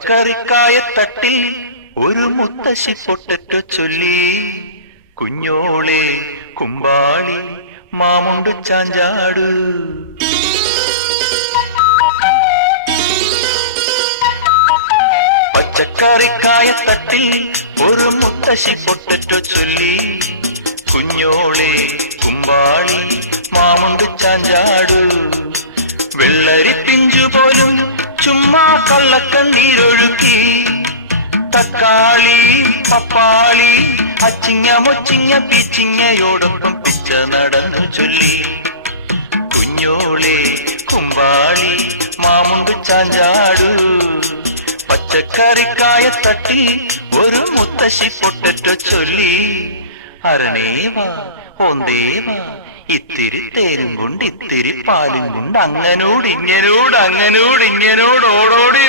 പച്ചക്കറിക്കായത്തട്ടിൽ ഒരു മുത്തശ്ശി പൊട്ടറ്റോ ചൊല്ലി, കുഞ്ഞോളെ കുമ്പാളി മാമുണ്ടു ചാഞ്ചാടു. പച്ചക്കറിക്കായത്തട്ടിൽ ഒരു മുത്തശ്ശി പൊട്ടറ്റോ ചൊല്ലി, കുഞ്ഞോളെ കുമ്പാളി മാമുണ്ടു ചാഞ്ചാടു. വെള്ളരി പിഞ്ചു പോലും ചുമ്മാ കള്ളക്കണ്ണീരൊഴുക്കി, തക്കാളി പപ്പാളി അച്ചിങ്ങ മൊച്ചിങ്ങ പീച്ചിങ്ങയോടൊപ്പം പിച്ച നടന്നു ചൊല്ലി, കുഞ്ഞോളെ കുമ്പാളി മാമുണ്ടു ചാഞ്ചാടു. പച്ചക്കറിക്കായത്തട്ടിൽ ഒരു മുത്തശ്ശി പൊട്ടറ്റോ ചൊല്ലി, അരണേവാ ഓന്തേവാ ഇത്തിരി തേരും കൊണ്ട് ഇത്തിരി പാലും കൊണ്ട് അങ്ങനോട് ഇങ്ങനോട് ഓടോടി